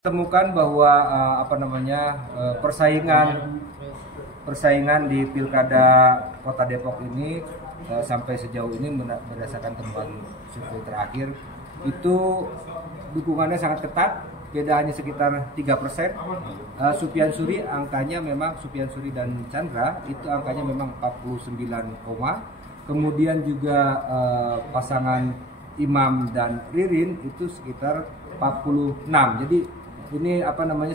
Temukan bahwa persaingan di Pilkada Kota Depok ini sampai sejauh ini berdasarkan temuan survei terakhir itu dukungannya sangat ketat, beda hanya sekitar 3%. Supian Suri Supian Suri dan Chandra itu angkanya memang 49, kemudian juga pasangan Imam dan Ririn itu sekitar 46. Jadi ini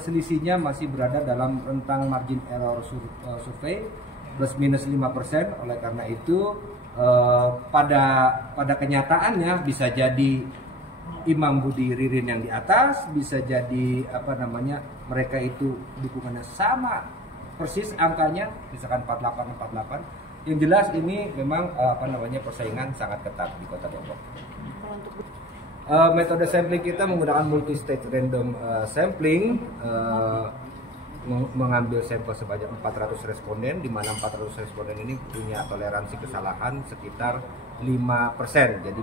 selisihnya masih berada dalam rentang margin error survei plus minus 5%. Oleh karena itu pada kenyataannya bisa jadi Imam Budi Ririn yang di atas, bisa jadi mereka itu dukungannya sama persis angkanya, misalkan 48. Yang jelas ini memang persaingan sangat ketat di Kota Depok. Metode sampling kita menggunakan multi-stage random sampling, mengambil sampel sebanyak 400 responden, di mana 400 responden ini punya toleransi kesalahan sekitar 5%. Jadi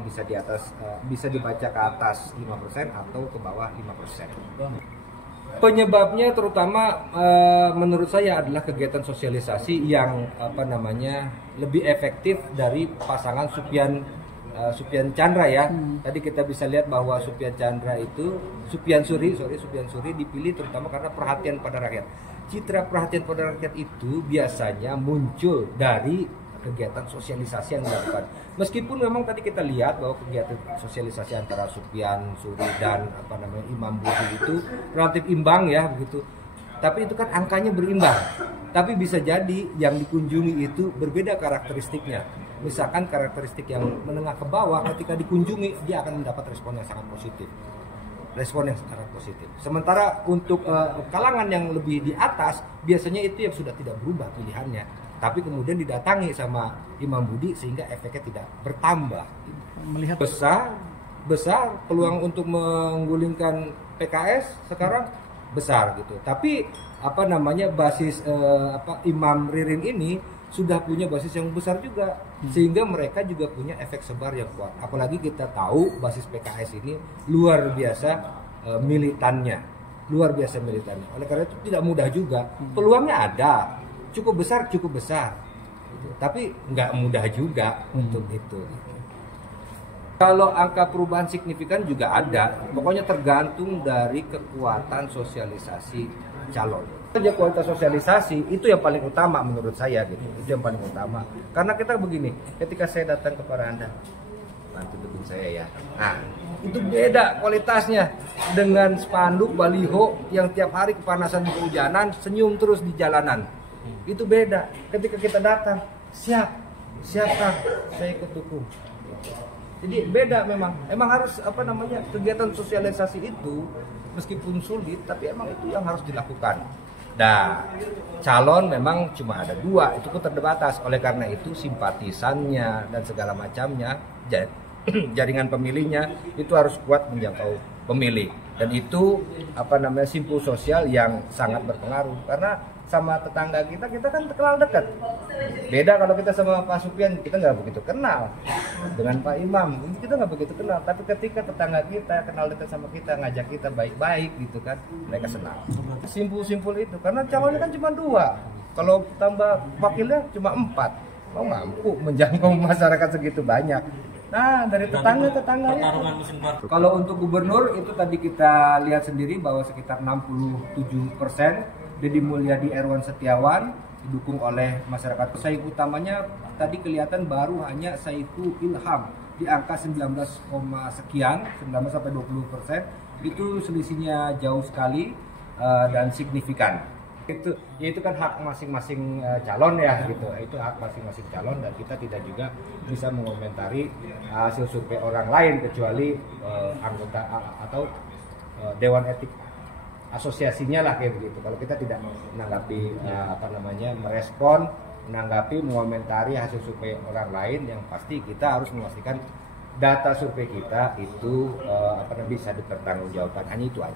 bisa dibaca ke atas 5% atau ke bawah 5%. Penyebabnya terutama menurut saya adalah kegiatan sosialisasi yang lebih efektif dari pasangan Supian Chandra ya. Tadi kita bisa lihat bahwa Supian Suri dipilih terutama karena perhatian pada rakyat. Citra perhatian pada rakyat itu biasanya muncul dari kegiatan sosialisasi yang dilakukan. Meskipun memang tadi kita lihat bahwa kegiatan sosialisasi antara Supian Suri dan Imam Budi itu relatif imbang ya begitu. Tapi itu kan angkanya berimbang. Tapi bisa jadi yang dikunjungi itu berbeda karakteristiknya. Misalkan karakteristik yang menengah ke bawah ketika dikunjungi dia akan mendapat respon yang sangat positif. Sementara untuk kalangan yang lebih di atas biasanya itu yang sudah tidak berubah pilihannya. Tapi kemudian didatangi sama Imam Budi sehingga efeknya tidak bertambah. Melihat besar peluang untuk menggulingkan PKS sekarang besar gitu. Tapi basis Imam Ririn ini sudah punya basis yang besar juga, sehingga mereka juga punya efek sebar yang kuat. Apalagi kita tahu basis PKS ini luar biasa militannya. Oleh karena itu tidak mudah juga. Peluangnya ada, cukup besar. Tapi nggak mudah juga untuk itu. Kalau angka perubahan signifikan juga ada, pokoknya tergantung dari kekuatan sosialisasi calon. Kualitas sosialisasi itu yang paling utama menurut saya gitu. Itu yang paling utama. Karena kita begini, ketika saya datang kepada Anda, bantu dukung saya ya. Nah, itu beda kualitasnya dengan spanduk baliho yang tiap hari kepanasan kehujanan, senyum terus di jalanan. Itu beda. Ketika kita datang, siapkah saya ikut dukung. Jadi beda emang harus kegiatan sosialisasi itu meskipun sulit tapi emang itu yang harus dilakukan. Nah, calon memang cuma ada 2, itu pun terbatas. Oleh karena itu simpatisannya dan segala macamnya, jaringan pemilihnya itu harus kuat menjangkau pemilih. Dan itu simpul sosial yang sangat berpengaruh karena sama tetangga kita kan kenal dekat. Beda kalau kita sama Pak Supian, kita nggak begitu kenal. Dengan Pak Imam, kita nggak begitu kenal. Tapi ketika tetangga kita kenal dekat sama kita, ngajak kita baik-baik gitu kan, mereka senang. Simpul itu, karena calonnya kan cuma 2. Kalau tambah wakilnya cuma 4. Mau mampu menjangkau masyarakat segitu banyak. Nah, dari tetangga kalau untuk gubernur itu tadi kita lihat sendiri bahwa sekitar 67%. Deddy Mulyadi Erwan Setiawan didukung oleh masyarakat. Pesaing utamanya tadi kelihatan baru hanya Saiful Ilham di angka 19, sekian, 19 sampai 20%. Itu selisihnya jauh sekali dan signifikan. Itu kan hak masing-masing calon ya gitu. Itu hak masing-masing calon dan kita tidak juga bisa mengomentari hasil survei orang lain kecuali anggota atau Dewan Etik asosiasinya lah kayak begitu. Kalau kita tidak menanggapi merespon, mengomentari hasil survei orang lain, yang pasti kita harus memastikan data survei kita itu bisa dipertanggungjawabkan. Hanya itu aja.